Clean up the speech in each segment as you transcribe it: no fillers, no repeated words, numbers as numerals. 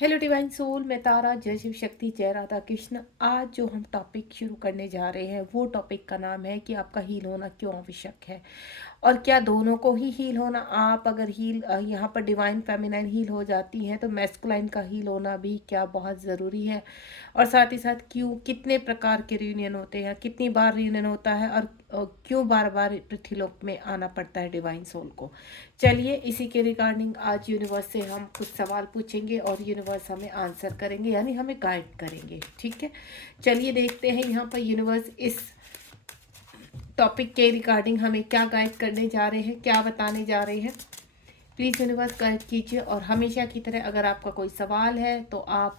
Hello divine soul, मैं तारा जय शिव शक्ति जय राधा कृष्ण। आज जो हम टॉपिक शुरू करने जा रहे हैं वो टॉपिक का नाम है कि आपका हील होना क्यों आवश्यक है और क्या दोनों को ही हील होना। आप अगर हील यहाँ पर डिवाइन फेमिनाइन हील हो जाती हैं तो मैस्कुलाइन का हील होना भी क्या बहुत ज़रूरी है। और साथ ही साथ क्यों कितने प्रकार के रियूनियन होते हैं, कितनी बार रियूनियन होता है और क्यों बार बार पृथ्वीलोक में आना पड़ता है डिवाइन सोल को। चलिए इसी के रिगार्डिंग आज यूनिवर्स से हम कुछ सवाल पूछेंगे और यूनिवर्स हमें आंसर करेंगे, यानी हमें गाइड करेंगे। ठीक है, चलिए देखते हैं यहाँ पर यूनिवर्स इस टॉपिक के रिगार्डिंग हमें क्या गाइड करने जा रहे हैं, क्या बताने जा रहे हैं। प्लीज़ यूनिवर्स गाइड कीजिए। और हमेशा की तरह अगर आपका कोई सवाल है तो आप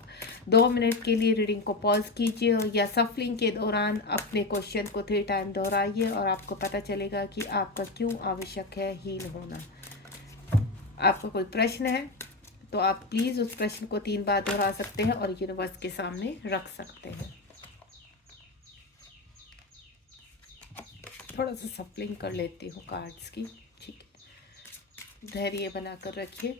2 मिनट के लिए रीडिंग को पॉज कीजिए या सफलिंग के दौरान अपने क्वेश्चन को 3 टाइम दोहराइए और आपको पता चलेगा कि आपका क्यों आवश्यक है हील होना। आपका कोई प्रश्न है तो आप प्लीज़ उस प्रश्न को 3 बार दोहरा सकते हैं और यूनिवर्स के सामने रख सकते हैं। थोड़ा सा सफलिंग कर लेती हूँ कार्ड्स की। ठीक है, धैर्य बनाकर रखिए।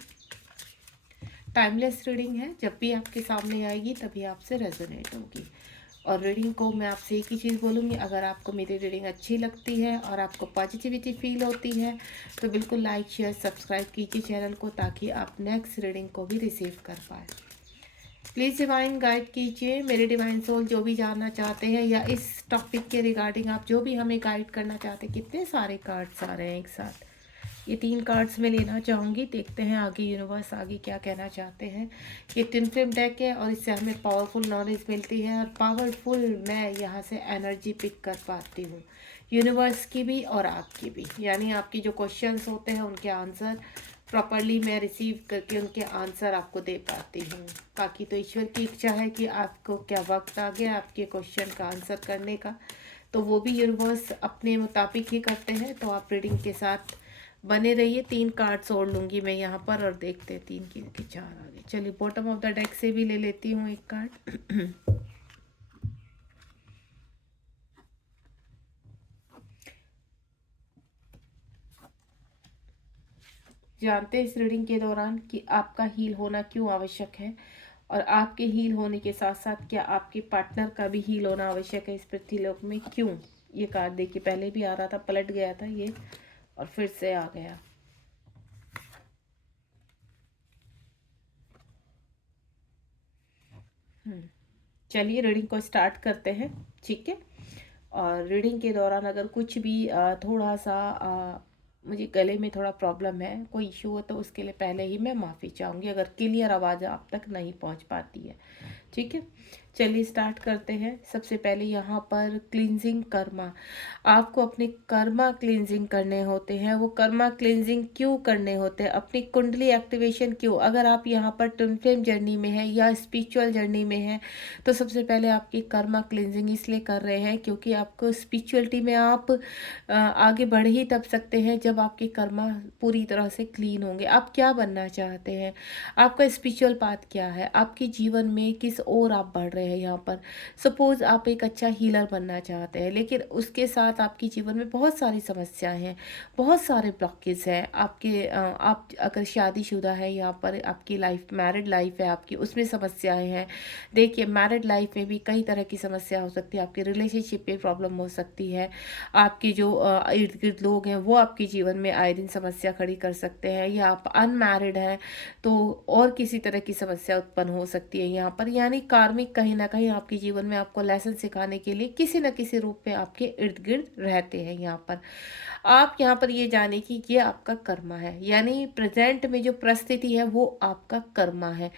टाइमलेस रीडिंग है, जब भी आपके सामने आएगी तभी आपसे रेजोनेट होगी। और रीडिंग को मैं आपसे एक ही चीज़ बोलूँगी, अगर आपको मेरी रीडिंग अच्छी लगती है और आपको पॉजिटिविटी फील होती है तो बिल्कुल लाइक शेयर सब्सक्राइब कीजिए चैनल को, ताकि आप नेक्स्ट रीडिंग को भी रिसीव कर पाए। प्लीज़ डिवाइन गाइड कीजिए। मेरे डिवाइन सोल जो भी जानना चाहते हैं या इस टॉपिक के रिगार्डिंग आप जो भी हमें गाइड करना चाहते हैं। कितने सारे कार्ड्स आ रहे हैं एक साथ, ये 3 कार्ड्स मैं लेना चाहूँगी। देखते हैं आगे यूनिवर्स आगे क्या कहना चाहते हैं। ये टिन फिल्म डेक है और इससे हमें पावरफुल नॉलेज मिलती है और पावरफुल मैं यहाँ से एनर्जी पिक कर पाती हूँ, यूनिवर्स की भी और आपकी भी। यानी आपकी जो क्वेश्चंस होते हैं उनके आंसर प्रॉपरली मैं रिसीव करके उनके आंसर आपको दे पाती हूँ। बाकी तो ईश्वर की इच्छा है कि आपको क्या वक्त आ गया आपके क्वेश्चन का आंसर करने का, तो वो भी यूनिवर्स अपने मुताबिक ही करते हैं। तो आप रीडिंग के साथ बने रहिए। 3 कार्ड्स और लूँगी मैं यहाँ पर और देखते हैं 3 की 4 आगे। चलिए बॉटम ऑफ द डेक से भी ले लेती हूँ एक कार्ड। जानते हैं इस रीडिंग के दौरान कि आपका हील होना क्यों आवश्यक है और आपके हील होने के साथ साथ क्या आपके पार्टनर का भी हील होना आवश्यक है इस पृथ्वीलोक में, क्यों। ये कार्ड देखिए, पहले भी आ रहा था, पलट गया था ये और फिर से आ गया। चलिए रीडिंग को स्टार्ट करते हैं। ठीक है, और रीडिंग के दौरान अगर कुछ भी थोड़ा सा मुझे गले में थोड़ा प्रॉब्लम है, कोई इशू हो तो उसके लिए पहले ही मैं माफ़ी चाहूँगी अगर क्लियर आवाज़ आप तक नहीं पहुँच पाती है। ठीक है, चलिए स्टार्ट करते हैं। सबसे पहले यहाँ पर क्लींजिंग कर्मा, आपको अपने कर्मा क्लींजिंग करने होते हैं। वो कर्मा क्लींजिंग क्यों करने होते हैं, अपनी कुंडली एक्टिवेशन क्यों। अगर आप यहाँ पर ट्विन फ्लेम जर्नी में है या स्पिरिचुअल जर्नी में है तो सबसे पहले आपकी कर्मा क्लींजिंग इसलिए कर रहे हैं क्योंकि आपको स्पिरिचुअलिटी में आप आगे बढ़ ही तब सकते हैं जब आपके कर्मा पूरी तरह से क्लीन होंगे। आप क्या बनना चाहते हैं, आपका स्पिरिचुअल पाथ क्या है, आपके जीवन में किस ओर आप बढ़ रहे हैं। यहाँ पर सपोज आप एक अच्छा हीलर बनना चाहते हैं लेकिन उसके साथ आपके जीवन में बहुत सारी समस्याएं हैं, बहुत सारे ब्लॉकेज हैं आपके। आप अगर शादीशुदा है, यहाँ पर आपकी लाइफ मैरिड लाइफ है आपकी, उसमें समस्याएं हैं। देखिए मैरिड लाइफ में भी कई तरह की समस्या हो सकती है, आपकी रिलेशनशिप में प्रॉब्लम हो सकती है, आपके जो इर्द गिर्द लोग हैं वो आपके जीवन में आए दिन समस्या खड़ी कर सकते हैं, या आप अनमैरिड हैं तो और किसी तरह की समस्या उत्पन्न हो सकती है यहाँ पर। यानी कार्मिक कहीं ना कहीं आपके जीवन में आपको लेसन सिखाने के लिए किसी न किसी रूप में आपके इर्द गिर्द रहते हैं। यहाँ पर आप यहाँ पर ये जाने कि ये आपका कर्मा है, यानी प्रेजेंट में जो परिस्थिति है वो आपका कर्मा है।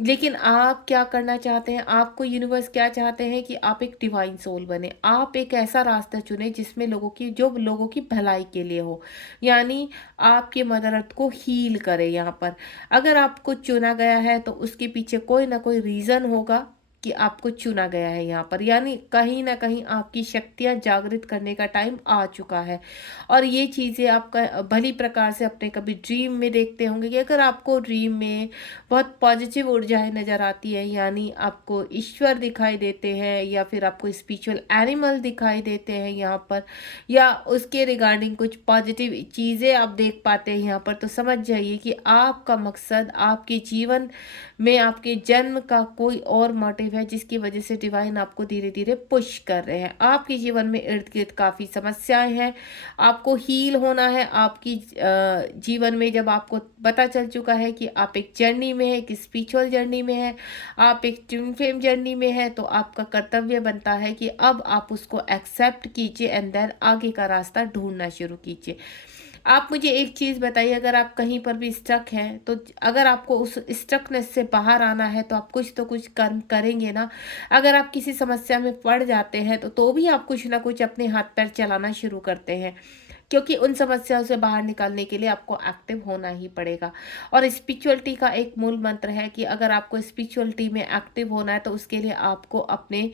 लेकिन आप क्या करना चाहते हैं, आपको यूनिवर्स क्या चाहते हैं कि आप एक डिवाइन सोल बने, आप एक ऐसा रास्ता चुने जिसमें लोगों की जो लोगों की भलाई के लिए हो, यानी आपके मदर अर्थ को हील करे। यहाँ पर अगर आपको चुना गया है तो उसके पीछे कोई ना कोई रीज़न होगा कि आपको चुना गया है यहाँ पर, यानी कहीं ना कहीं आपकी शक्तियाँ जागृत करने का टाइम आ चुका है। और ये चीज़ें आपका भली प्रकार से अपने कभी ड्रीम में देखते होंगे कि अगर आपको ड्रीम में बहुत पॉजिटिव ऊर्जाएं नज़र आती है, यानी आपको ईश्वर दिखाई देते हैं या फिर आपको स्पिरिचुअल एनिमल दिखाई देते हैं यहाँ पर, या उसके रिगार्डिंग कुछ पॉजिटिव चीज़ें आप देख पाते हैं यहाँ पर, तो समझ जाइए कि आपका मकसद आपके जीवन में आपके जन्म का कोई और मोटिव है जिसकी वजह से डिवाइन आपको धीरे धीरे पुश कर रहे हैं। आपके जीवन में इर्द गिर्द काफ़ी समस्याएं हैं, आपको हील होना है। आपकी जीवन में जब आपको पता चल चुका है कि आप एक जर्नी में है, एक स्पिरिचुअल जर्नी में है, आप एक ट्विन फ्लेम जर्नी में है, तो आपका कर्तव्य बनता है कि अब आप उसको एक्सेप्ट कीजिए एंड देन आगे का रास्ता ढूंढना शुरू कीजिए। आप मुझे एक चीज़ बताइए, अगर आप कहीं पर भी स्टक हैं, तो अगर आपको उस स्टकनेस से बाहर आना है तो आप कुछ तो कुछ कर्म करेंगे ना। अगर आप किसी समस्या में पड़ जाते हैं तो भी आप कुछ ना कुछ अपने हाथ पैर चलाना शुरू करते हैं, क्योंकि उन समस्याओं से बाहर निकालने के लिए आपको एक्टिव होना ही पड़ेगा। और स्पिरिचुअलिटी का एक मूल मंत्र है कि अगर आपको स्पिरिचुअलिटी में एक्टिव होना है तो उसके लिए आपको अपने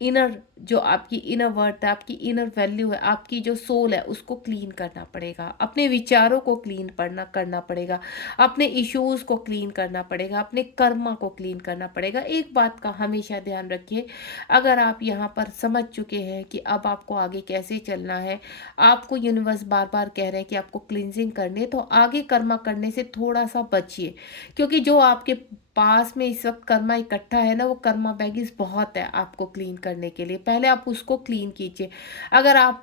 इनर, जो आपकी इनर वर्थ है, आपकी इनर वैल्यू है, आपकी जो सोल है, उसको क्लीन करना पड़ेगा। अपने विचारों को क्लीन करना पड़ेगा, अपने इश्यूज को क्लीन करना पड़ेगा, अपने कर्मा को क्लीन करना पड़ेगा। एक बात का हमेशा ध्यान रखिए, अगर आप यहाँ पर समझ चुके हैं कि अब आपको आगे कैसे चलना है, आपको यूनिवर्स बार बार कह रहे हैं कि आपको क्लींजिंग करनी है, तो आगे कर्मा करने से थोड़ा सा बचिए। क्योंकि जो आपके पास में इस वक्त कर्मा इकट्ठा है ना, वो कर्मा बैगेज बहुत है आपको क्लीन करने के लिए। पहले आप उसको क्लीन कीजिए। अगर आप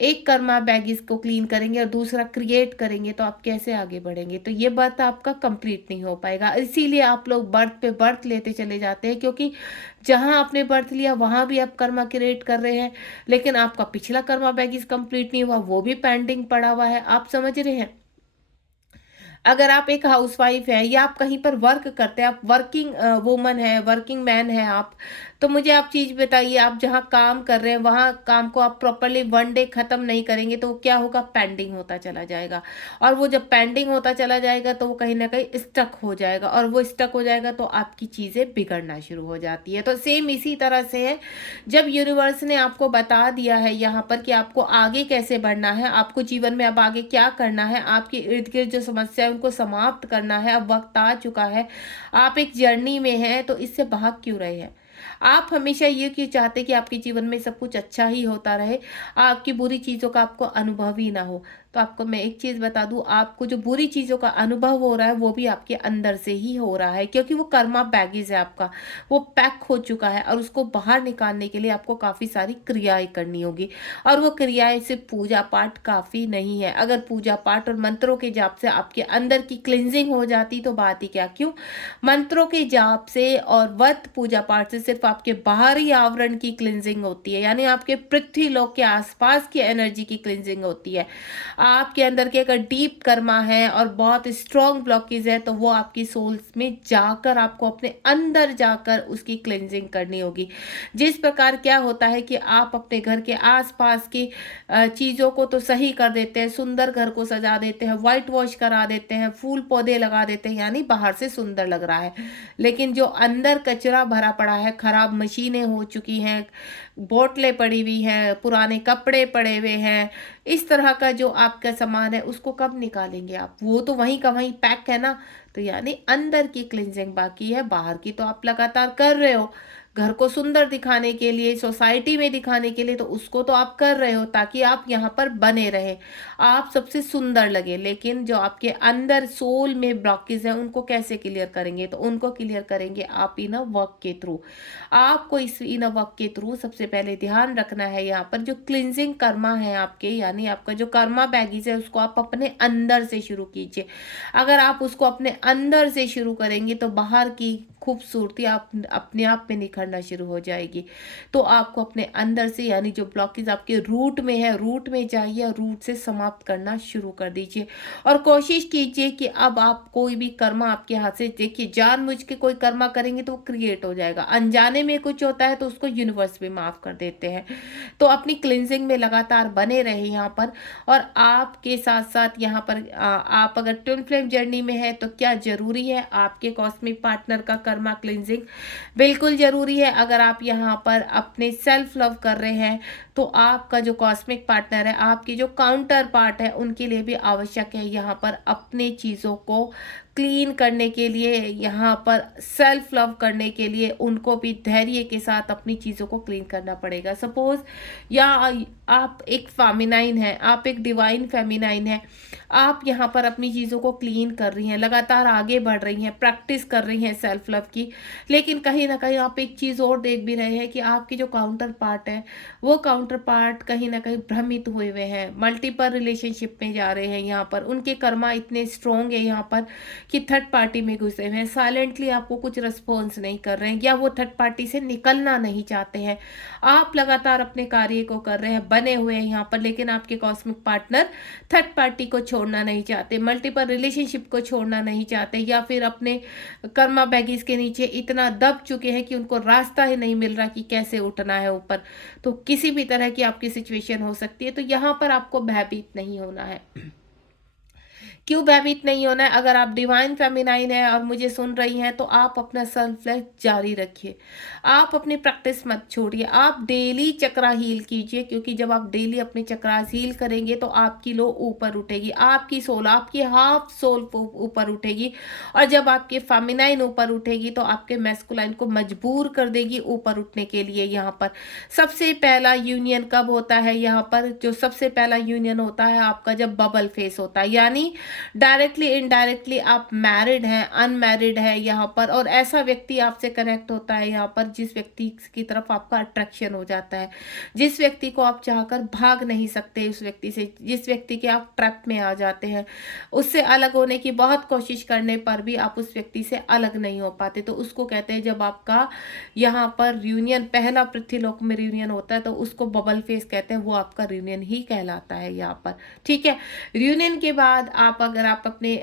एक कर्मा बैगेज को क्लीन करेंगे और दूसरा क्रिएट करेंगे तो आप कैसे आगे बढ़ेंगे? तो ये बर्थ आपका कंप्लीट नहीं हो पाएगा। इसीलिए आप लोग बर्थ पे बर्थ लेते चले जाते हैं, क्योंकि जहां आपने बर्थ लिया वहां भी आप कर्मा क्रिएट कर रहे हैं, लेकिन आपका पिछला कर्मा बैगेज कंप्लीट नहीं हुआ, वो भी पेंडिंग पड़ा हुआ है। आप समझ रहे हैं? अगर आप एक हाउसवाइफ हैं या आप कहीं पर वर्क करते हैं, आप वर्किंग वुमन है, वर्किंग मैन है आप, तो मुझे आप चीज़ बताइए, आप जहाँ काम कर रहे हैं वहाँ काम को आप प्रॉपरली वन डे ख़त्म नहीं करेंगे तो वो क्या होगा? पेंडिंग होता चला जाएगा। और वो जब पेंडिंग होता चला जाएगा तो वो कहीं ना कहीं स्टक हो जाएगा, और वो स्टक हो जाएगा तो आपकी चीज़ें बिगड़ना शुरू हो जाती है। तो सेम इसी तरह से है, जब यूनिवर्स ने आपको बता दिया है यहाँ पर कि आपको आगे कैसे बढ़ना है, आपको जीवन में अब आगे क्या करना है, आपके इर्द गिर्द जो समस्या है उनको समाप्त करना है, अब वक्त आ चुका है, आप एक जर्नी में हैं, तो इससे भाग क्यों रहे हैं? आप हमेशा ये क्यों चाहते कि आपके जीवन में सब कुछ अच्छा ही होता रहे, आपकी बुरी चीज़ों का आपको अनुभव ही ना हो? तो आपको मैं एक चीज़ बता दूं, आपको जो बुरी चीज़ों का अनुभव हो रहा है वो भी आपके अंदर से ही हो रहा है, क्योंकि वो कर्मा बैगेज है आपका, वो पैक हो चुका है, और उसको बाहर निकालने के लिए आपको काफ़ी सारी क्रियाएं करनी होगी। और वो क्रियाएं सिर्फ पूजा पाठ काफ़ी नहीं है। अगर पूजा पाठ और मंत्रों के जाप से आपके अंदर की क्लिनजिंग हो जाती तो बात ही क्या। क्यों? मंत्रों के जाप से और व्रत पूजा पाठ से सिर्फ आपके बाहरी आवरण की क्लिनजिंग होती है, यानी आपके पृथ्वी लोक के आसपास की एनर्जी की क्लिनजिंग होती है। आपके अंदर के अगर डीप कर्मा है और बहुत स्ट्रॉन्ग ब्लॉकेज है तो वो आपकी सोल्स में जाकर आपको अपने अंदर जाकर उसकी क्लिनजिंग करनी होगी। जिस प्रकार क्या होता है कि आप अपने घर के आसपास की चीज़ों को तो सही कर देते हैं, सुंदर घर को सजा देते हैं, व्हाइट वॉश करा देते हैं, फूल पौधे लगा देते हैं, यानी बाहर से सुंदर लग रहा है, लेकिन जो अंदर कचरा भरा पड़ा है, खराब मशीनें हो चुकी हैं, बोतलें पड़ी हुई हैं, पुराने कपड़े पड़े हुए हैं, इस तरह का जो आपका सामान है उसको कब निकालेंगे आप? वो तो वहीं का वहीं पैक है ना। तो यानी अंदर की क्लिनजिंग बाकी है, बाहर की तो आप लगातार कर रहे हो। घर को सुंदर दिखाने के लिए, सोसाइटी में दिखाने के लिए तो उसको तो आप कर रहे हो ताकि आप यहाँ पर बने रहे, आप सबसे सुंदर लगे। लेकिन जो आपके अंदर सोल में ब्लॉकेज है उनको कैसे क्लियर करेंगे? तो उनको क्लियर करेंगे आप इनर वर्क के थ्रू। आपको इस इनर वर्क के थ्रू सबसे पहले ध्यान रखना है यहाँ पर जो क्लिनजिंग कर्मा है आपके, यानी आपका जो कर्मा बैगेज है उसको आप अपने अंदर से शुरू कीजिए। अगर आप उसको अपने अंदर से शुरू करेंगे तो बाहर की खूबसूरती आप अपने आप में निखरना शुरू हो जाएगी। तो आपको अपने अंदर से, यानी जो ब्लॉकेज आपके रूट में है, रूट में जाइए और रूट से समाप्त करना शुरू कर दीजिए। और कोशिश कीजिए कि अब आप कोई भी कर्मा आपके हाथ से, देखिए जानबूझ के कोई कर्मा करेंगे तो वो क्रिएट हो जाएगा, अनजाने में कुछ होता है तो उसको यूनिवर्स भी माफ कर देते हैं। तो अपनी क्लिनजिंग में लगातार बने रहे यहाँ पर। और आपके साथ साथ यहाँ पर आप अगर ट्विन फ्लेम जर्नी में है तो क्या जरूरी है आपके कॉस्मिक पार्टनर का कर्मा क्लिनजिंग? बिल्कुल जरूरी है। अगर आप यहाँ पर अपने सेल्फ लव कर रहे हैं तो आपका जो कॉस्मिक पार्टनर है, आपकी जो काउंटर पार्ट है, उनके लिए भी आवश्यक है यहाँ पर अपने चीज़ों को क्लीन करने के लिए, यहाँ पर सेल्फ लव करने के लिए उनको भी धैर्य के साथ अपनी चीज़ों को क्लीन करना पड़ेगा। सपोज या आप एक फेमिनाइन है, आप एक डिवाइन फेमिनाइन है, आप यहाँ पर अपनी चीज़ों को क्लीन कर रही हैं, लगातार आगे बढ़ रही हैं, प्रैक्टिस कर रही हैं सेल्फ लव की, लेकिन कहीं ना कहीं आप एक चीज़ और देख भी रहे हैं कि आपकी जो काउंटर पार्ट है वो काउंटर पार्ट कहीं ना कहीं भ्रमित हुए हुए हैं, मल्टीपल रिलेशनशिप में जा रहे हैं, यहाँ पर उनके कर्मा इतने स्ट्रोंग है यहाँ पर कि थर्ड पार्टी में घुसे हुए हैं, साइलेंटली आपको कुछ रिस्पॉन्स नहीं कर रहे हैं या वो थर्ड पार्टी से निकलना नहीं चाहते हैं। आप लगातार अपने कार्य को कर रहे हैं, बने हुए हैं यहाँ पर, लेकिन आपके कॉस्मिक पार्टनर थर्ड पार्टी को छोड़ना नहीं चाहते, मल्टीपल रिलेशनशिप को छोड़ना नहीं चाहते, या फिर अपने कर्मा बैगेज के नीचे इतना दब चुके हैं कि उनको रास्ता ही नहीं मिल रहा कि कैसे उठना है ऊपर। तो किसी भी तरह की आपकी सिचुएशन हो सकती है, तो यहाँ पर आपको भयभीत नहीं होना है। क्यों भयभीत नहीं होना है? अगर आप डिवाइन फेमिनाइन है और मुझे सुन रही हैं तो आप अपना सेल्फ लव जारी रखिए, आप अपनी प्रैक्टिस मत छोड़िए, आप डेली चक्रा हील कीजिए, क्योंकि जब आप डेली अपने चक्रास हील करेंगे तो आपकी लो ऊपर उठेगी, आपकी सोल, आपकी हाफ सोल ऊपर उठेगी, और जब आपके फेमिनाइन ऊपर उठेगी तो आपके मैस्कुलाइन को मजबूर कर देगी ऊपर उठने के लिए। यहाँ पर सबसे पहला यूनियन कब होता है? यहाँ पर जो सबसे पहला यूनियन होता है आपका जब बबल फेस होता है, यानी डायरेक्टली इनडायरेक्टली आप मैरिड हैं, अनमैरिड है यहाँ पर, और ऐसा व्यक्ति आपसे कनेक्ट होता है यहाँ पर जिस व्यक्ति की तरफ आपका अट्रैक्शन हो जाता है, जिस व्यक्ति को आप चाहकर भाग नहीं सकते, उस व्यक्ति से, जिस व्यक्ति के आप ट्रैप में आ जाते हैं, उससे अलग होने की बहुत कोशिश करने पर भी आप उस व्यक्ति से अलग नहीं हो पाते। तो उसको कहते हैं जब आपका यहाँ पर रियूनियन, पहला पृथ्वीलोक में रियूनियन होता है तो उसको बबल फेस कहते हैं, वो आपका रियूनियन ही कहलाता है यहाँ पर। ठीक है, रियूनियन के बाद आप, अगर आप अपने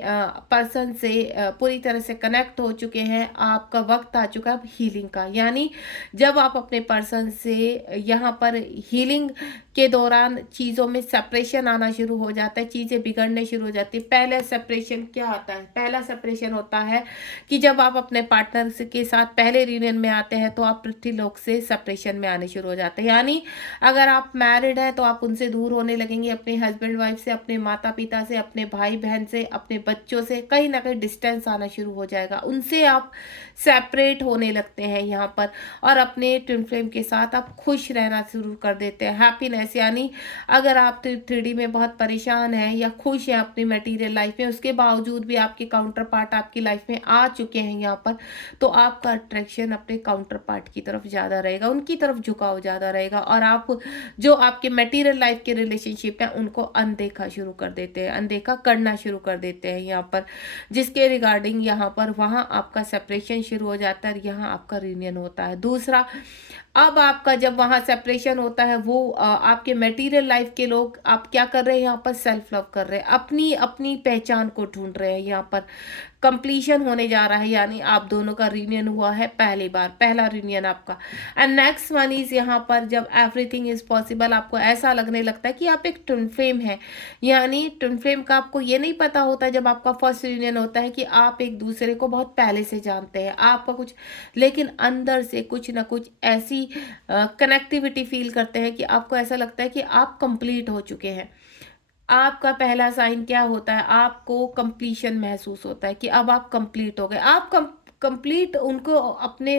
पर्सन से पूरी तरह से कनेक्ट हो चुके हैं, आपका वक्त आ चुका है हीलिंग का, यानी जब आप अपने पर्सन से यहाँ पर हीलिंग के दौरान चीज़ों में सेपरेशन आना शुरू हो जाता है, चीज़ें बिगड़ने शुरू हो जाती है। पहले सेपरेशन क्या आता है? पहला सेपरेशन होता है कि जब आप अपने पार्टनर के साथ पहले रियूनियन में आते हैं तो आप पृथ्वीलोक से सेपरेशन में आने शुरू हो जाते हैं, यानी अगर आप मैरिड हैं तो आप उनसे दूर होने लगेंगे, अपने हस्बैंड वाइफ से, अपने माता पिता से, अपने भाई बहन से, अपने बच्चों से कहीं ना कहीं डिस्टेंस आना शुरू हो जाएगा, उनसे आप सेपरेट होने लगते हैं यहाँ पर, और अपने ट्विन फ्लेम के साथ आप खुश रहना शुरू कर देते हैं, हैप्पीनेस, यानी अगर आप 3D में बहुत परेशान हैं या खुश हैं अपनी मटेरियल लाइफ में, उसके बावजूद भी आपके काउंटर पार्ट आपकी लाइफ में आ चुके हैं यहाँ पर, तो आपका अट्रैक्शन अपने काउंटर पार्ट की तरफ ज़्यादा रहेगा, उनकी तरफ झुकाव ज़्यादा रहेगा, और आप जो आपके मटेरियल लाइफ के रिलेशनशिप हैं उनको अनदेखा शुरू कर देते हैं, अनदेखा करना शुरू कर देते हैं यहाँ पर, जिसके रिगार्डिंग यहाँ पर वहाँ आपका सेपरेशन शुरू हो जाता है, यहाँ आपका रियूनियन होता है। दूसरा, अब आपका जब वहाँ सेपरेशन होता है, वो आपके मटेरियल लाइफ के लोग आप क्या कर रहे हैं यहाँ पर? सेल्फ लव कर रहे हैं, अपनी अपनी पहचान को ढूंढ रहे हैं, यहाँ पर कंप्लीशन होने जा रहा है, यानी आप दोनों का रियूनियन हुआ है पहली बार, पहला रियूनियन आपका। एंड नेक्स्ट वन इज यहाँ पर जब एवरीथिंग इज पॉसिबल, आपको ऐसा लगने लगता है कि आप एक ट्विन फ्लेम है, यानी ट्विन फ्लेम का आपको ये नहीं पता होता जब आपका फर्स्ट रियूनियन होता है कि आप एक दूसरे को बहुत पहले से जानते हैं, आपका कुछ, लेकिन अंदर से कुछ ना कुछ ऐसी कनेक्टिविटी फील करते हैं कि आपको ऐसा लगता है कि आप कंप्लीट हो चुके हैं। आपका पहला साइन क्या होता है? आपको कंप्लीशन महसूस होता है कि अब आप कंप्लीट हो गए, आप कंप्लीट उनको अपने,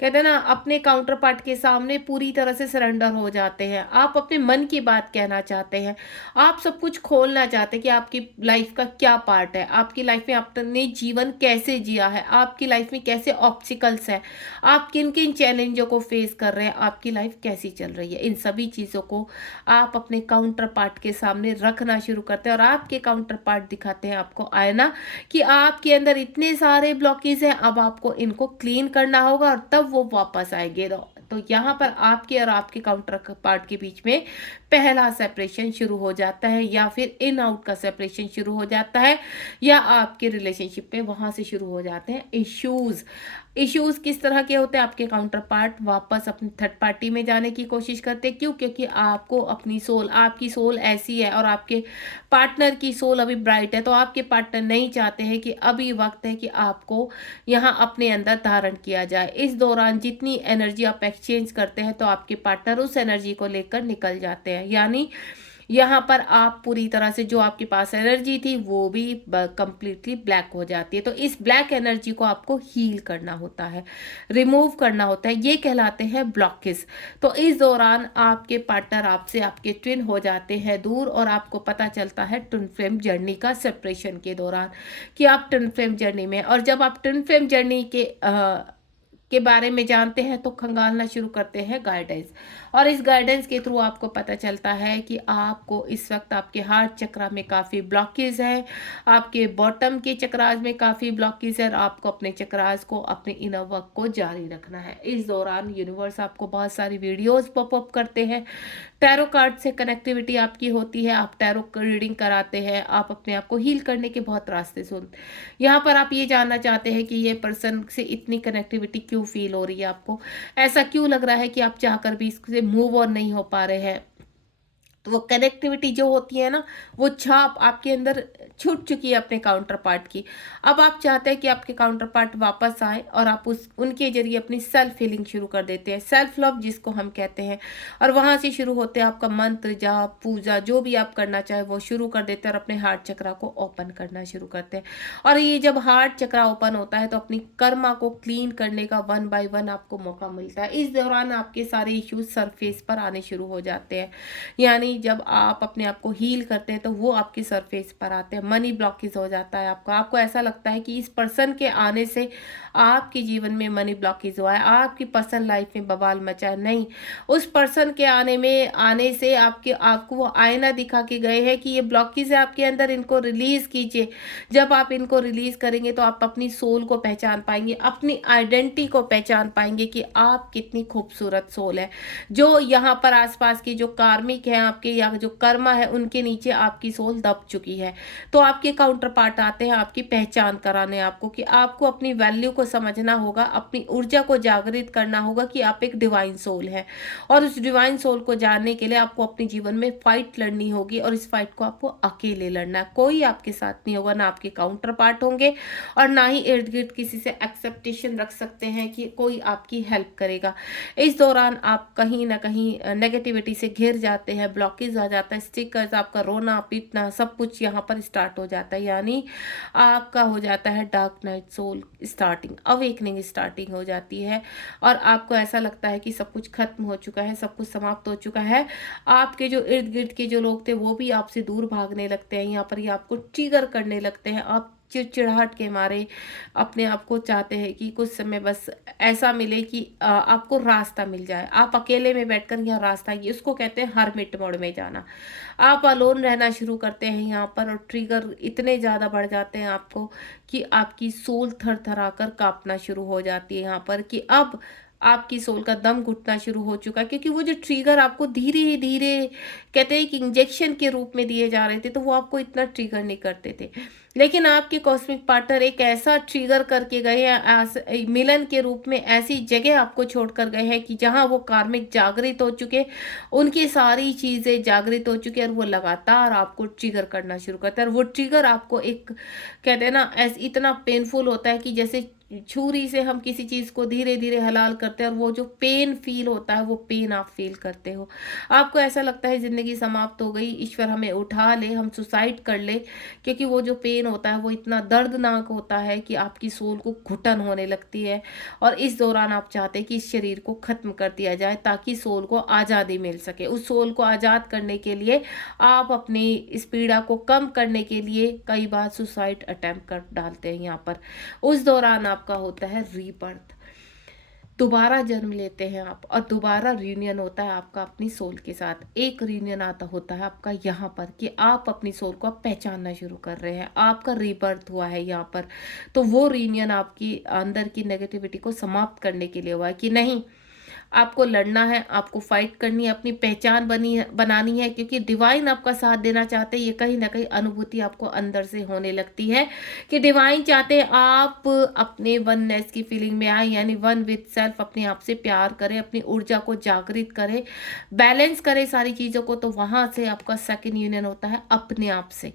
कहते हैं ना, अपने काउंटर पार्ट के सामने पूरी तरह से सरेंडर हो जाते हैं, आप अपने मन की बात कहना चाहते हैं, आप सब कुछ खोलना चाहते हैं कि आपकी लाइफ का क्या पार्ट है, आपकी लाइफ में आपने जीवन कैसे जिया है, आपकी लाइफ में कैसे ऑब्स्टिकल्स हैं, आप किन किन चैलेंजों को फेस कर रहे हैं, आपकी लाइफ कैसी चल रही है, इन सभी चीज़ों को आप अपने काउंटर पार्ट के सामने रखना शुरू करते हैं, और आपके काउंटर पार्ट दिखाते हैं आपको आईना कि आपके अंदर इतने सारे ब्लॉकेज हैं, अब आपको इनको क्लीन करना होगा और तब वो वापस आएंगे। तो यहाँ पर आपके और आपके काउंटर पार्ट के बीच में पहला सेपरेशन शुरू हो जाता है, या फिर इन आउट का सेपरेशन शुरू हो जाता है, या आपके रिलेशनशिप में वहां से शुरू हो जाते हैं इश्यूज। इश्यूज किस तरह के होते हैं? आपके काउंटर पार्ट वापस अपनी थर्ड पार्टी में जाने की कोशिश करते हैं, क्यों? क्योंकि आपको अपनी सोल, आपकी सोल ऐसी है और आपके पार्टनर की सोल अभी ब्राइट है, तो आपके पार्टनर नहीं चाहते हैं कि अभी वक्त है कि आपको यहाँ अपने अंदर धारण किया जाए। इस दौरान जितनी एनर्जी आप एक्सचेंज करते हैं तो आपके पार्टनर उस एनर्जी को लेकर निकल जाते हैं, यानी यहाँ पर आप पूरी तरह से जो आपके पास एनर्जी थी वो भी कंप्लीटली ब्लैक हो जाती है। तो इस ब्लैक एनर्जी को आपको हील करना होता है, रिमूव करना होता है, ये कहलाते हैं ब्लॉकेज। तो इस दौरान आपके पार्टनर आपसे, आपके ट्विन हो जाते हैं दूर, और आपको पता चलता है ट्विन फ्लेम जर्नी का सेपरेशन के दौरान कि आप ट्विन फ्लेम जर्नी में। और जब आप ट्विन फ्लेम जर्नी के बारे में जानते हैं तो खंगालना शुरू करते हैं गाइडेंस, और इस गाइडेंस के थ्रू आपको पता चलता है कि आपको इस वक्त आपके हार्ट चक्रा में काफ़ी ब्लॉकेज है, आपके बॉटम के चक्रास में काफ़ी ब्लॉकेज है, और आपको अपने चक्रास को, अपने इनर वर्क को जारी रखना है। इस दौरान यूनिवर्स आपको बहुत सारी वीडियोस पॉपअप करते हैं, टैरो कार्ड से कनेक्टिविटी आपकी होती है, आप टैरो रीडिंग कराते हैं, आप अपने आप को हील करने के बहुत रास्ते सुन। यहाँ पर आप ये जानना चाहते हैं कि ये पर्सन से इतनी कनेक्टिविटी क्यों फील हो रही है, आपको ऐसा क्यों लग रहा है कि आप चाहकर भी इससे मूव ऑन नहीं हो पा रहे हैं। तो वो कनेक्टिविटी जो होती है ना, वो छाप आपके अंदर छूट चुकी है अपने काउंटर पार्ट की। अब आप चाहते हैं कि आपके काउंटर पार्ट वापस आए, और आप उनके जरिए अपनी सेल्फ हीलिंग शुरू कर देते हैं, सेल्फ लव जिसको हम कहते हैं। और वहां से शुरू होते हैं आपका मंत्र, जाप, पूजा, जो भी आप करना चाहे वो शुरू कर देते हैं, और अपने हार्ट चक्रा को ओपन करना शुरू करते हैं। और ये जब हार्ट चक्रा ओपन होता है तो अपनी कर्मा को क्लीन करने का 1 बाय 1 आपको मौका मिलता है। इस दौरान आपके सारे इश्यूज सरफेस पर आने शुरू हो जाते हैं, यानी जब आप अपने आप को हील करते हैं तो वो आपकी सरफेस पर आते हैं। मनी ब्लॉकेज हो जाता है आपको ऐसा लगता है कि इस पर्सन के आने से आपके जीवन में मनी ब्लॉकेज हुआ है, आपकी पर्सनल लाइफ में बवाल मचा है। नहीं, उस पर्सन के आने से आपको वो आईना दिखा के गए हैं कि ये ब्लॉकेज है आपके अंदर, इनको रिलीज कीजिए। जब आप इनको रिलीज करेंगे तो आप अपनी सोल को पहचान पाएंगे, अपनी आइडेंटिटी को पहचान पाएंगे कि आप कितनी खूबसूरत सोल है। जो यहाँ पर आसपास की जो कार्मिक है आपके, या जो कर्मा है, उनके नीचे आपकी सोल दब चुकी है। तो आपके काउंटर पार्ट आते हैं आपकी पहचान कराने, आपको कि आपको अपनी वैल्यू को समझना होगा, अपनी ऊर्जा को जागृत करना होगा कि आप एक डिवाइन सोल है। और उस डिवाइन सोल को जानने के लिए आपको अपने जीवन में फाइट लड़नी होगी, और इस फाइट को आपको अकेले लड़ना है। कोई आपके साथ नहीं होगा, ना आपके काउंटर पार्ट होंगे, और ना ही इर्द गिर्द किसी से एक्सेप्टेशन रख सकते हैं कि कोई आपकी हेल्प करेगा। इस दौरान आप कहीं ना कहीं नेगेटिविटी से घिर जाते हैं, ब्लॉकेज आ जाता है, स्टिकर्स, आपका रोना पीटना सब कुछ यहाँ पर स्टार्ट हो जाता है, यानी आपका हो जाता है dark night soul starting, awakening starting हो जाती है। और आपको ऐसा लगता है कि सब कुछ खत्म हो चुका है, सब कुछ समाप्त हो चुका है। आपके जो इर्द गिर्द के जो लोग थे वो भी आपसे दूर भागने लगते हैं, यहाँ पर ये आपको ट्रिगर करने लगते हैं। आप चिड़चिड़ाहट के मारे अपने आप को चाहते हैं कि कुछ समय बस ऐसा मिले कि आपको रास्ता मिल जाए, आप अकेले में बैठकर यहाँ रास्ता, ये उसको कहते हैं हरमिट मोड में जाना। आप अलोन रहना शुरू करते हैं यहाँ पर, और ट्रिगर इतने ज़्यादा बढ़ जाते हैं आपको कि आपकी सोल थर थरा कर कांपना शुरू हो जाती है यहाँ पर, कि अब आपकी सोल का दम घुटना शुरू हो चुका है। क्योंकि वो जो ट्रिगर आपको धीरे धीरे कहते हैं कि इंजेक्शन के रूप में दिए जा रहे थे, तो वो आपको इतना ट्रिगर नहीं करते थे। लेकिन आपके कॉस्मिक पार्टनर एक ऐसा ट्रिगर करके गए हैं, मिलन के रूप में ऐसी जगह आपको छोड़कर गए हैं कि जहां वो कार्मिक जागृत हो चुके, उनकी सारी चीजें जागृत हो चुकी है, और वो लगातार आपको ट्रिगर करना शुरू करता है। और वो ट्रिगर आपको एक कहते हैं ना, ऐसे इतना पेनफुल होता है कि जैसे छुरी से हम किसी चीज को धीरे धीरे हलाल करते हैं, और वो जो पेन फील होता है वो पेन आप फील करते हो। आपको ऐसा लगता है जिंदगी समाप्त हो गई, ईश्वर हमें उठा ले, हम सुसाइड कर ले। क्योंकि वो जो पेन होता है वो इतना दर्दनाक होता है कि आपकी सोल को घुटन होने लगती है। और इस दौरान आप चाहते हैं कि इस शरीर को खत्म कर दिया जाए, ताकि सोल को आज़ादी मिल सके। उस सोल को आज़ाद करने के लिए आप अपनी इस पीड़ा को कम करने के लिए कई बार सुसाइड अटेम्प्ट कर डालते हैं यहाँ पर। उस दौरान आपका होता है रीबर्थ, दोबारा जन्म लेते हैं आप, और दोबारा रियूनियन होता है आपका अपनी सोल के साथ। एक रियूनियन आता होता है आपका यहाँ पर कि आप अपनी सोल को आप पहचानना शुरू कर रहे हैं, आपका रीबर्थ हुआ है यहाँ पर। तो वो रियूनियन आपकी अंदर की नेगेटिविटी को समाप्त करने के लिए हुआ है कि नहीं, आपको लड़ना है, आपको फाइट करनी है, अपनी पहचान बनानी है। क्योंकि डिवाइन आपका साथ देना चाहते हैं, ये कहीं ना कहीं अनुभूति आपको अंदर से होने लगती है कि डिवाइन चाहते हैं आप अपने वननेस की फीलिंग में आए, यानी वन विद सेल्फ, अपने आप से प्यार करें, अपनी ऊर्जा को जागृत करें, बैलेंस करें सारी चीज़ों को। तो वहां से आपका सेकेंड यूनियन होता है अपने आप से,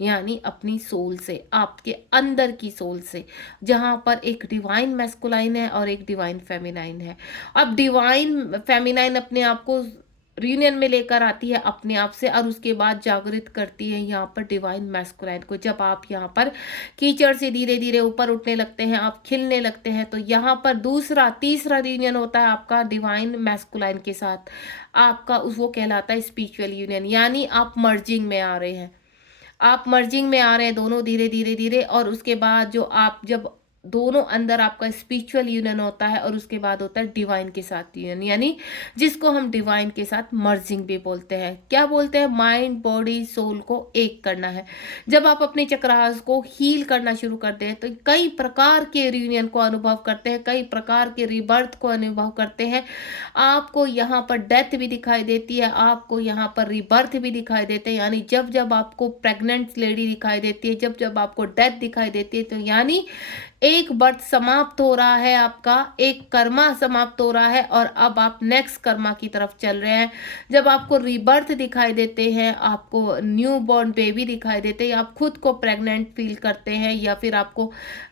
यानी अपनी सोल से, आपके अंदर की सोल से, जहां पर एक डिवाइन मैस्कुलाइन है और एक डिवाइन फेमिनाइन है। अब डिवाइन फेमिनाइन अपने आप को रियूनियन में लेकर आती है अपने आप से, और उसके बाद जागृत करती है यहाँ पर डिवाइन मैस्कुलाइन को। जब आप यहाँ पर कीचड़ से धीरे धीरे ऊपर उठने लगते हैं, आप खिलने लगते हैं, तो यहाँ पर दूसरा तीसरा रियूनियन होता है आपका डिवाइन मैस्कुलाइन के साथ। आपका वो कहलाता है स्पिरिचुअल यूनियन, यानी आप मर्जिंग में आ रहे हैं। आप मर्जिंग में आ रहे हैं दोनों धीरे धीरे धीरे, और उसके बाद जो आप जब दोनों अंदर आपका स्पिरिचुअल यूनियन होता है, और उसके बाद होता है डिवाइन के साथ यूनियन, यानी जिसको हम डिवाइन के साथ मर्जिंग भी बोलते हैं। क्या बोलते हैं? माइंड बॉडी सोल को एक करना है। जब आप अपने चक्रास को हील करना शुरू करते हैं तो कई प्रकार के रियूनियन को अनुभव करते हैं, कई प्रकार के रिबर्थ को अनुभव करते हैं। आपको यहाँ पर डेथ भी दिखाई देती है, आपको यहाँ पर रिबर्थ भी दिखाई देते हैं, यानी जब जब आपको प्रेग्नेंट लेडी दिखाई देती है, जब जब आपको डेथ दिखाई देती है, तो यानी एक बर्थ समाप्त हो रहा है, आपका एक कर्मा समाप्त हो रहा है, और अब आप नेक्स्ट कर्मा की तरफ चल रहे हैं। जब आपको रीबर्थ दिखाई देते हैं, आपको न्यू बॉर्न बेबी दिखाई देते हैं, आप खुद को प्रेग्नेंट फील करते हैं, या फिर आपको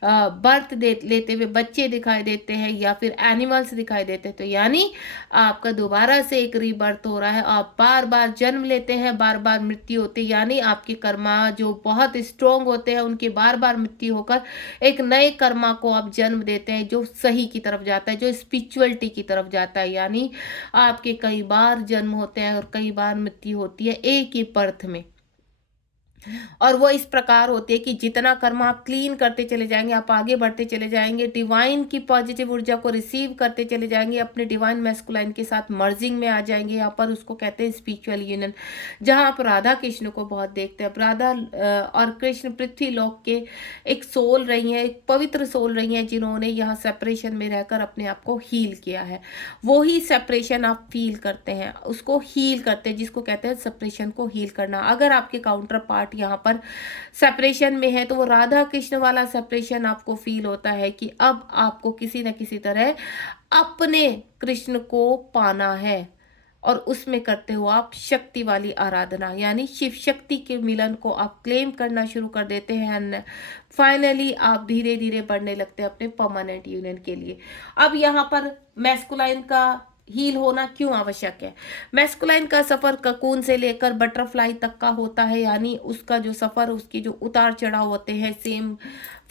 बर्थ दे लेते हुए बच्चे दिखाई देते हैं, या फिर एनिमल्स दिखाई देते हैं, तो यानी आपका दोबारा से एक रीबर्थ हो रहा है। आप बार बार जन्म लेते हैं, बार बार मृत्यु होती है, यानी आपके कर्मा जो बहुत स्ट्रोंग होते हैं उनकी बार बार मृत्यु होकर एक नए कर्मा को आप जन्म देते हैं, जो सही की तरफ जाता है, जो स्पिरिचुअलिटी की तरफ जाता है। यानी आपके कई बार जन्म होते हैं और कई बार मृत्यु होती है एक ही बर्थ में। और वो इस प्रकार होती है कि जितना कर्म आप क्लीन करते चले जाएंगे, आप आगे बढ़ते चले जाएंगे, डिवाइन की पॉजिटिव ऊर्जा को रिसीव करते चले जाएंगे, अपने डिवाइन मैस्कुलाइन के साथ मर्जिंग में आ जाएंगे। यहाँ पर उसको कहते हैं स्पिरिचुअल यूनियन, जहाँ आप राधा कृष्ण को बहुत देखते हैं। राधा और कृष्ण पृथ्वी लोक के एक सोल रही है, एक पवित्र सोल रही है, जिन्होंने यहाँ सेपरेशन में रहकर अपने आप को हील किया है। वो ही सेपरेशन आप फील करते हैं, उसको हील करते हैं, जिसको कहते हैं सेपरेशन को हील करना। अगर आपके काउंटर पार्ट यहाँ पर सेपरेशन में है, तो वो राधा कृष्ण वाला सेपरेशन आपको फील होता है कि अब आपको किसी न किसी तरह अपने कृष्ण को पाना है, और उसमें करते हो आप शक्ति वाली आराधना, यानी शिव शक्ति के मिलन को आप क्लेम करना शुरू कर देते हैं। फाइनली आप धीरे धीरे बढ़ने लगते हैं अपने परमानेंट यूनियन के लिए। अब यहाँ पर मैस्कुलाइन का हील होना क्यों आवश्यक है? मैस्कुलाइन का सफर ककून से लेकर बटरफ्लाई तक का होता है, यानी उसका जो सफर, उसके जो उतार चढ़ाव होते हैं सेम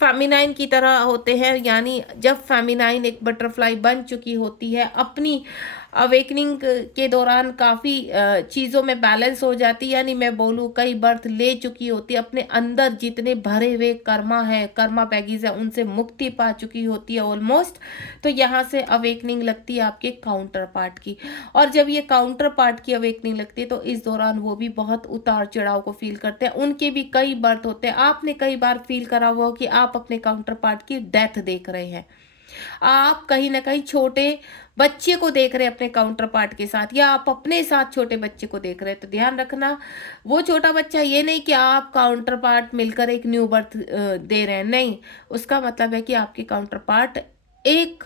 फेमिनाइन की तरह होते हैं। यानी जब फेमिनाइन एक बटरफ्लाई बन चुकी होती है, अपनी अवेकनिंग के दौरान काफ़ी चीज़ों में बैलेंस हो जाती है, यानी मैं बोलूँ कई बर्थ ले चुकी होती है, अपने अंदर जितने भरे हुए कर्मा है, कर्मा बैगीज है, उनसे मुक्ति पा चुकी होती है ऑलमोस्ट। तो यहाँ से अवेकनिंग लगती है आपके काउंटर पार्ट की, और जब ये काउंटर पार्ट की अवेकनिंग लगती है तो इस दौरान वो भी बहुत उतार चढ़ाव को फील करते हैं। उनके भी कई बर्थ होते हैं। आपने कई बार फील करा हुआ कि आप अपने काउंटर पार्ट की डेथ देख रहे हैं, आप कहीं ना कहीं छोटे बच्चे को देख रहे हैं अपने काउंटर पार्ट के साथ, या आप अपने साथ छोटे बच्चे को देख रहे हैं। तो ध्यान रखना, वो छोटा बच्चा ये नहीं कि आप काउंटर पार्ट मिलकर एक न्यू बर्थ दे रहे हैं, नहीं। उसका मतलब है कि आपके काउंटर पार्ट एक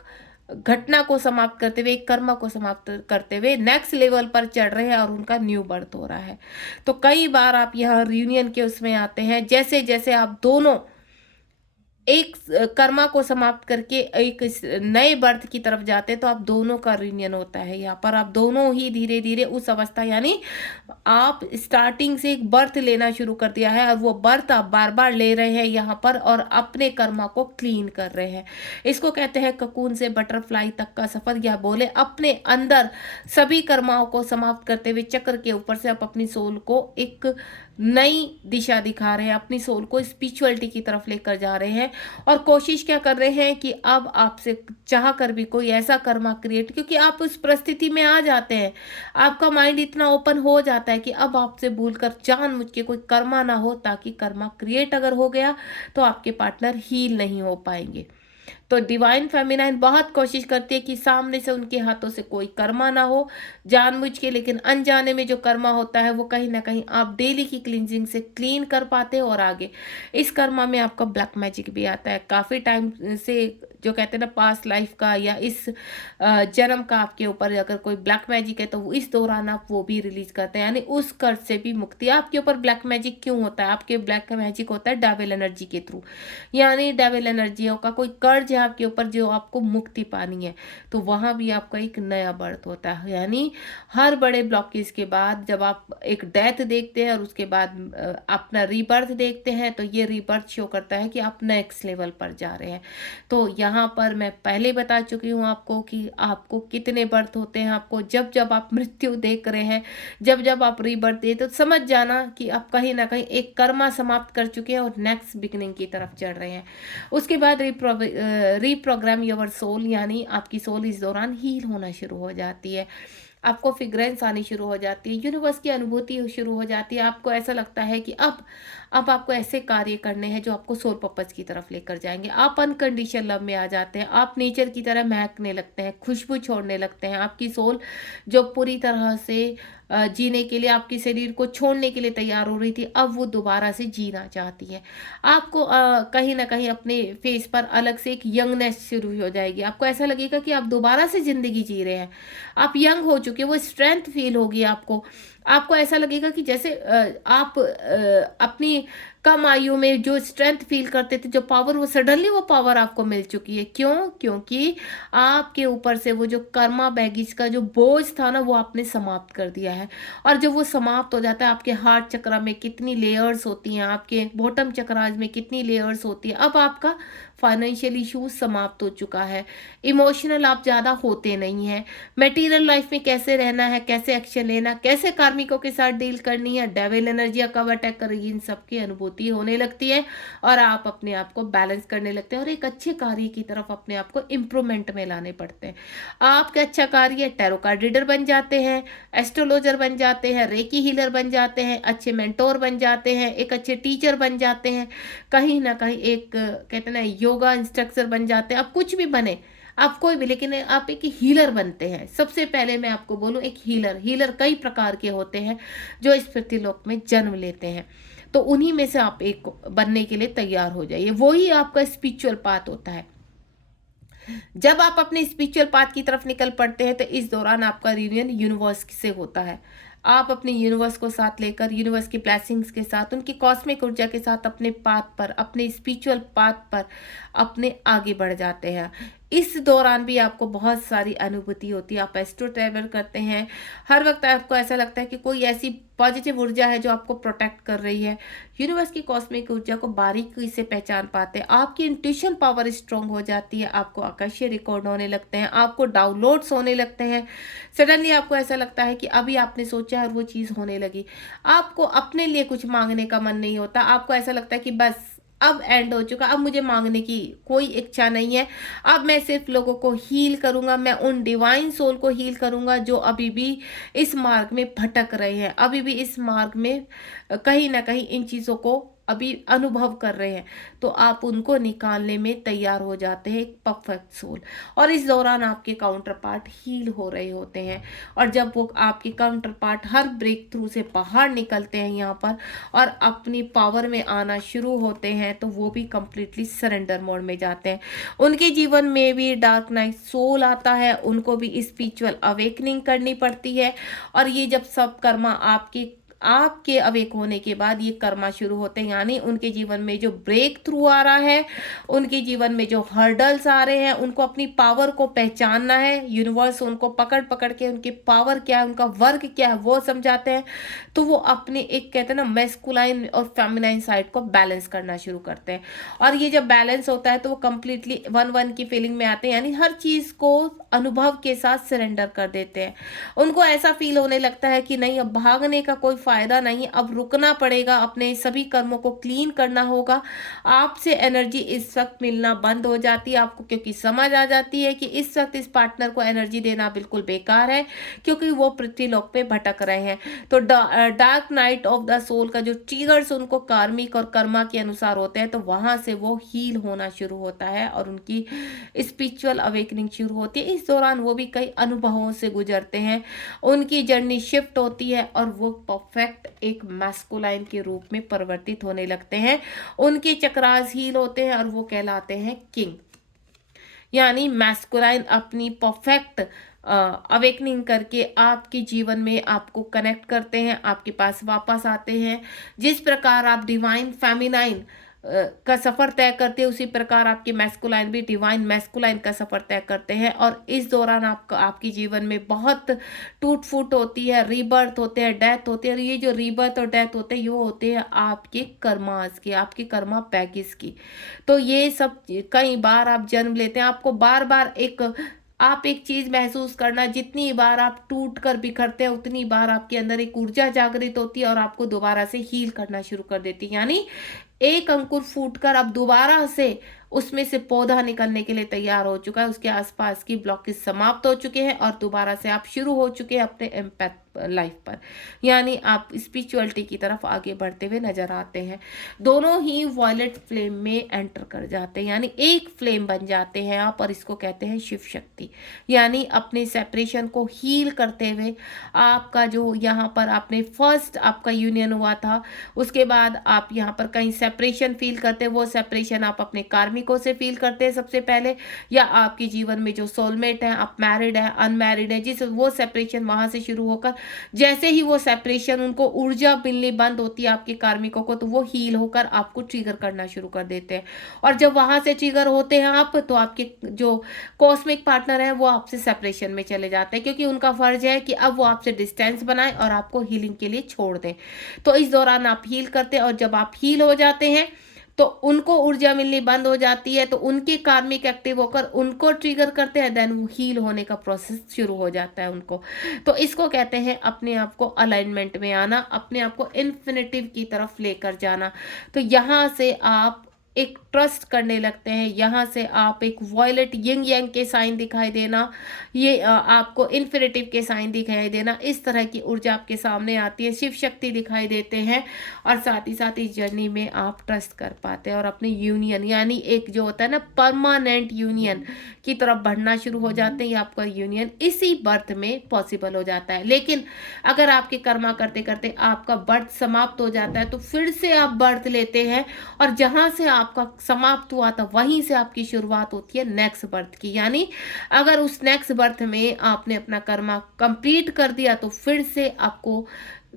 घटना को समाप्त करते हुए, एक कर्म को समाप्त करते हुए नेक्स्ट लेवल पर चढ़ रहे हैं, और उनका न्यू बर्थ हो रहा है। तो कई बार आप यहाँ रियूनियन के उसमें आते हैं, जैसे जैसे आप दोनों एक कर्मा को समाप्त करके एक नए बर्थ की तरफ जाते हैं, तो आप दोनों का रियूनियन होता है। यहाँ पर आप दोनों ही धीरे धीरे उस अवस्था, यानी आप स्टार्टिंग से एक बर्थ लेना शुरू कर दिया है, और वो बर्थ आप बार बार ले रहे हैं यहाँ पर, और अपने कर्मा को क्लीन कर रहे हैं। इसको कहते हैं ककून से बटरफ्लाई तक का सफर, या बोले अपने अंदर सभी कर्माओं को समाप्त करते हुए चक्र के ऊपर से आप अपनी सोल को एक नई दिशा दिखा रहे हैं, अपनी सोल को स्पिरिचुअलिटी की तरफ लेकर जा रहे हैं। और कोशिश क्या कर रहे हैं कि अब आपसे चाह कर भी कोई ऐसा कर्मा क्रिएट, क्योंकि आप उस परिस्थिति में आ जाते हैं, आपका माइंड इतना ओपन हो जाता है कि अब आपसे भूलकर जानबूझ के कोई कर्मा ना हो, ताकि कर्मा क्रिएट अगर हो गया तो आपके पार्टनर हील नहीं हो पाएंगे। तो डिवाइन फेमिनाइन बहुत कोशिश करती है कि सामने से उनके हाथों से कोई कर्मा ना हो जानबूझ के, लेकिन अनजाने में जो कर्मा होता है वो कहीं ना कहीं आप डेली की क्लींजिंग से क्लीन कर पाते हैं। और आगे इस कर्मा में आपका ब्लैक मैजिक भी आता है। काफ़ी टाइम से जो कहते हैं ना पास्ट लाइफ का या इस जन्म का आपके ऊपर अगर कोई ब्लैक मैजिक है तो इस दौरान आप वो भी रिलीज करते हैं, यानी उस कर्ज से भी मुक्ति। आपके ऊपर ब्लैक मैजिक क्यों होता है? आपके ब्लैक मैजिक होता है डेविल एनर्जी के थ्रू, यानी डेविल एनर्जियों का कोई कर्ज है आपके ऊपर जो आपको मुक्ति पानी है, तो वहां भी आपका एक नया बर्थ होता है। यानी हर बड़े ब्लॉकेज के बाद जब आप एक डेथ देखते हैं और उसके बाद अपना रीबर्थ देखते हैं, तो ये रीबर्थ शो करता है कि आप नेक्स्ट लेवल पर जा रहे हैं। तो यहाँ पर मैं पहले बता चुकी हूँ आपको कि आपको कितने बर्थ होते हैं। आपको जब जब आप मृत्यु देख रहे हैं, जब जब आप रीबर्थ दे, तो समझ जाना कि आप कहीं ना कहीं एक कर्मा समाप्त कर चुके हैं और नेक्स्ट बिगिनिंग की तरफ चढ़ रहे हैं। उसके बाद रीप्रोग्राम योर सोल, यानी आपकी सोल इस दौरान हील होना शुरू हो जाती है। आपको फिग्रेंस आनी शुरू हो जाती है, यूनिवर्स की अनुभूति शुरू हो जाती है। आपको ऐसा लगता है कि अब आपको ऐसे कार्य करने हैं जो आपको सोल पर्पस की तरफ लेकर जाएंगे। आप अनकंडीशनल लव में आ जाते हैं, आप नेचर की तरह महकने लगते हैं, खुशबू छोड़ने लगते हैं। आपकी सोल जो पूरी तरह से जीने के लिए, आपके शरीर को छोड़ने के लिए तैयार हो रही थी, अब वो दोबारा से जीना चाहती है। आपको कहीं ना कहीं अपने फेस पर अलग से एक यंगनेस शुरू हो जाएगी। आपको ऐसा लगेगा कि आप दोबारा से जिंदगी जी रहे हैं, आप यंग हो चुके, वो स्ट्रेंथ फील होगी आपको। आपको ऐसा लगेगा कि जैसे आप अपनी कम आयु में जो स्ट्रेंथ फील करते थे, जो पावर, वो सडनली वो पावर आपको मिल चुकी है। क्यों? क्योंकि आपके ऊपर से वो जो कर्मा बैगेज का जो बोझ था ना, वो आपने समाप्त कर दिया है। और जब वो समाप्त हो जाता है, आपके हार्ट चक्र में कितनी लेयर्स होती हैं, आपके बॉटम चक्राज में कितनी लेयर्स होती है। अब आपका फाइनेंशियल इशू समाप्त हो चुका है, इमोशनल आप ज़्यादा होते नहीं हैं, मटेरियल लाइफ में कैसे रहना है, कैसे एक्शन लेना, कैसे कार्मिकों के साथ डील करनी है, डेविल एनर्जी कब अटैक करेगी, इन सब की अनुभूति होने लगती है और आप अपने आप को बैलेंस करने लगते हैं और एक अच्छे कार्य की तरफ अपने आप को इम्प्रूवमेंट में लाने पड़ते हैं। आपके अच्छा कार्य टैरो कार्ड रीडर बन जाते हैं, एस्ट्रोलॉजर बन जाते हैं, रेकी हीलर बन जाते हैं, अच्छे मेंटोर बन जाते हैं, एक अच्छे टीचर बन जाते हैं, कहीं ना कहीं एक कहते हैं ना योगा इंस्ट्रक्टर बन जाते हैं। आप कुछ भी बने, आप कोई भी, लेकिन आप एक हीलर बनते हैं। सबसे पहले मैं आपको बोलूं, एक हीलर कई प्रकार के होते हैं जो इस पृथ्वीलोक में जन्म लेते हैं, तो उन्हीं में से आप एक बनने के लिए तैयार हो जाइए। वही आपका स्पिरिचुअल पाथ होता है। जब आप अपने स्पिरिचुअल पाथ की तरफ निकल पड़ते हैं, तो इस दौरान आपका रियूनियन यूनिवर्स से होता है। आप अपने यूनिवर्स को साथ लेकर, यूनिवर्स की ब्लेसिंग्स के साथ, उनकी कॉस्मिक ऊर्जा के साथ अपने पाथ पर, अपने स्पिरिचुअल पाथ पर अपने आगे बढ़ जाते हैं। इस दौरान भी आपको बहुत सारी अनुभूति होती है। आप एस्ट्रो ट्रैवल करते हैं, हर वक्त आपको ऐसा लगता है कि कोई ऐसी पॉजिटिव ऊर्जा है जो आपको प्रोटेक्ट कर रही है। यूनिवर्स की कॉस्मिक ऊर्जा को बारीकी से पहचान पाते हैं, आपकी इंट्यूशन पावर स्ट्रांग हो जाती है, आपको आकाशीय रिकॉर्ड होने लगते हैं, आपको डाउनलोड्स होने लगते हैं। सडनली आपको ऐसा लगता है कि अभी आपने सोचा और वो चीज़ होने लगी। आपको अपने लिए कुछ मांगने का मन नहीं होता, आपको ऐसा लगता है कि बस अब एंड हो चुका, अब मुझे मांगने की कोई इच्छा नहीं है, अब मैं सिर्फ लोगों को हील करूंगा, मैं उन डिवाइन सोल को हील करूंगा जो अभी भी इस मार्ग में भटक रहे हैं, अभी भी इस मार्ग में कहीं ना कहीं इन चीज़ों को अभी अनुभव कर रहे हैं। तो आप उनको निकालने में तैयार हो जाते हैं, एक परफेक्ट सोल। और इस दौरान आपके काउंटर पार्ट हील हो रहे होते हैं, और जब वो आपके काउंटर पार्ट हर ब्रेक थ्रू से बाहर निकलते हैं यहाँ पर और अपनी पावर में आना शुरू होते हैं, तो वो भी कंप्लीटली सरेंडर मोड में जाते हैं। उनके जीवन में भी डार्क नाइट सोल आता है, उनको भी स्पिरिचुअल अवेकनिंग करनी पड़ती है। और ये जब सब कर्मा आपके अवेक होने के बाद ये कर्मा शुरू होते हैं, यानी उनके जीवन में जो ब्रेक थ्रू आ रहा है, उनके जीवन में जो हर्डल्स आ रहे हैं, उनको अपनी पावर को पहचानना है। यूनिवर्स उनको पकड़ पकड़ के उनकी पावर क्या है, उनका वर्क क्या है, वो समझाते हैं। तो वो अपने एक कहते हैं ना मैस्कुलाइन और फेमिनाइन साइड को बैलेंस करना शुरू करते हैं। और ये जब बैलेंस होता है तो वो कंप्लीटली वन की फीलिंग में आते हैं, यानी हर चीज को अनुभव के साथ सरेंडर कर देते हैं। उनको ऐसा फील होने लगता है कि नहीं, अब भागने का कोई फायदा नहीं, अब रुकना पड़ेगा, अपने सभी कर्मों को क्लीन करना होगा। आपसे एनर्जी इस वक्त मिलना बंद हो जाती है आपको, क्योंकि समझ आ जाती है कि इस वक्त इस पार्टनर को एनर्जी देना बिल्कुल बेकार है, क्योंकि वो पृथ्वी लोक पे भटक रहे हैं। तो dark night of the soul का जो ट्रिगर्स उनको कार्मिक और कर्मा के अनुसार होते हैं, तो वहां से वो हील होना शुरू होता है और उनकी स्पिरिचुअल अवेकनिंग शुरू होती है। इस दौरान वो भी कई अनुभवों से गुजरते हैं, उनकी जर्नी शिफ्ट होती है और वो परफेक्ट एक मैस्कुलाइन के रूप में परिवर्तित होने लगते हैं। उनके चक्रास हील होते हैं और वो कहलाते हैं किंग। यानी मैस्कुलाइन अपनी परफेक्ट अवेकनिंग करके आपके जीवन में आपको कनेक्ट करते हैं, आपके पास वापस आते हैं। जिस प्रकार आप डिवाइन फेमिनाइन का सफ़र तय करते हैं, उसी प्रकार आपके मैस्कुलाइन भी डिवाइन मैस्कुलाइन का सफ़र तय करते हैं। और इस दौरान आपका आपके जीवन में बहुत टूट फूट होती है, रीबर्थ होते हैं, डेथ होती है। और ये जो रीबर्थ और डेथ होते हैं, ये होते हैं आपके कर्मास की, आपके कर्मा पैकेज की। तो ये सब कई बार आप जन्म लेते हैं, आपको बार बार आप एक चीज महसूस करना, जितनी बार आप टूट कर बिखरते हैं उतनी बार आपके अंदर एक ऊर्जा जागृत होती है और आपको दोबारा से हील करना शुरू कर देती है। यानी एक अंकुर फूटकर अब दोबारा से उसमें से पौधा निकलने के लिए तैयार हो चुका है, उसके आसपास की ब्लॉकेज समाप्त हो चुके हैं और दोबारा से आप शुरू हो चुके हैं अपने इम्पैक्ट लाइफ पर। यानी आप स्पिरिचुअलिटी की तरफ आगे बढ़ते हुए नजर आते हैं। दोनों ही वॉयलेट फ्लेम में एंटर कर जाते हैं, यानी एक फ्लेम बन जाते हैं आप, और इसको कहते हैं शिव शक्ति। यानी अपने सेपरेशन को हील करते हुए आपका जो यहाँ पर आपने फर्स्ट आपका यूनियन हुआ था, उसके बाद आप यहाँ पर कहीं सेपरेशन फील करते हैं, वो सेपरेशन आप अपने कार्मिकों से फील करते हैं सबसे पहले, या आपके जीवन में जो सोलमेट है, आप मैरिड है अनमैरिड है, जिस वो सेपरेशन वहां से शुरू होकर जैसे ही वो सेपरेशन उनको ऊर्जा मिलनी बंद होती है आपके कार्मिकों को, तो वो हील होकर आपको ट्रिगर करना शुरू कर देते हैं। और जब वहां से ट्रिगर होते हैं आप, तो आपके जो कॉस्मिक पार्टनर है वो आपसे सेपरेशन में चले जाते हैं, क्योंकि उनका फर्ज है कि अब वो आपसे डिस्टेंस बनाए और आपको हीलिंग के लिए छोड़ दें। तो इस दौरान आप हील करते हैं, और जब आप हील हो जाते हैं तो उनको ऊर्जा मिलनी बंद हो जाती है, तो उनके कार्मिक एक्टिव होकर उनको ट्रिगर करते हैं, देन वो हील होने का प्रोसेस शुरू हो जाता है उनको। तो इसको कहते हैं अपने आप को अलाइनमेंट में आना, अपने आप को इन्फिनिटिव की तरफ लेकर जाना। तो यहाँ से आप एक ट्रस्ट करने लगते हैं, यहाँ से आप एक वॉयलेट यिंग यांग के साइन दिखाई देना, ये आपको इन्फिनिटिव के साइन दिखाई देना, इस तरह की ऊर्जा आपके सामने आती है, शिव शक्ति दिखाई देते हैं। और साथ ही साथ इस जर्नी में आप ट्रस्ट कर पाते हैं और अपनी यूनियन, यानी एक जो होता है ना परमानेंट यूनियन की तरफ बढ़ना शुरू हो जाते हैं। आपका यूनियन इसी बर्थ में पॉसिबल हो जाता है। लेकिन अगर आपके कर्मा करते करते आपका बर्थ समाप्त हो जाता है, तो फिर से आप बर्थ लेते हैं, और जहां से आपका समाप्त हुआ था वहीं से आपकी शुरुआत होती है नेक्स्ट बर्थ की। यानी अगर उस नेक्स्ट बर्थ में आपने अपना कर्मा कंप्लीट कर दिया, तो फिर से आपको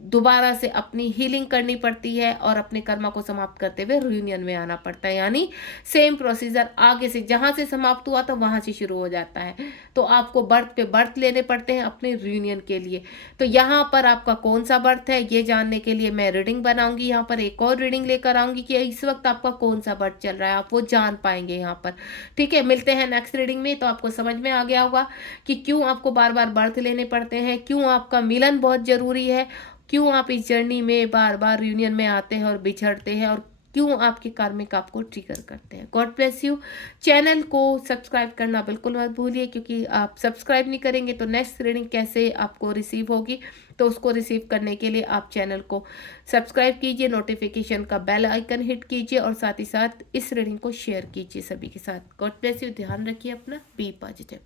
दोबारा से अपनी हीलिंग करनी पड़ती है और अपने कर्मा को समाप्त करते हुए रियूनियन में आना पड़ता है। यानी सेम प्रोसीजर आगे से जहां से समाप्त हुआ था वहां से शुरू हो जाता है। तो आपको बर्थ पे बर्थ लेने पड़ते हैं अपने रियूनियन के लिए। तो यहाँ पर आपका कौन सा बर्थ है ये जानने के लिए मैं रीडिंग बनाऊंगी, यहाँ पर एक और रीडिंग लेकर आऊंगी कि इस वक्त आपका कौन सा बर्थ चल रहा है, आप वो जान पाएंगे यहाँ पर। ठीक है, मिलते हैं नेक्स्ट रीडिंग में। तो आपको समझ में आ गया होगा कि क्यों आपको बार बार बर्थ लेने पड़ते हैं, क्यों आपका मिलन बहुत जरूरी है, क्यों आप इस जर्नी में बार बार यूनियन में आते हैं और बिछड़ते हैं, और क्यों आपके कार्मिक आपको ट्रिगर करते हैं। God bless you. चैनल को सब्सक्राइब करना बिल्कुल मत भूलिए, क्योंकि आप सब्सक्राइब नहीं करेंगे तो नेक्स्ट रीडिंग कैसे आपको रिसीव होगी। तो उसको रिसीव करने के लिए आप चैनल को सब्सक्राइब कीजिए, नोटिफिकेशन का बेल आइकन हिट कीजिए, और साथ ही साथ इस रीडिंग को शेयर कीजिए सभी के साथ। God bless you. ध्यान रखिए अपना, बी पॉजिटिव।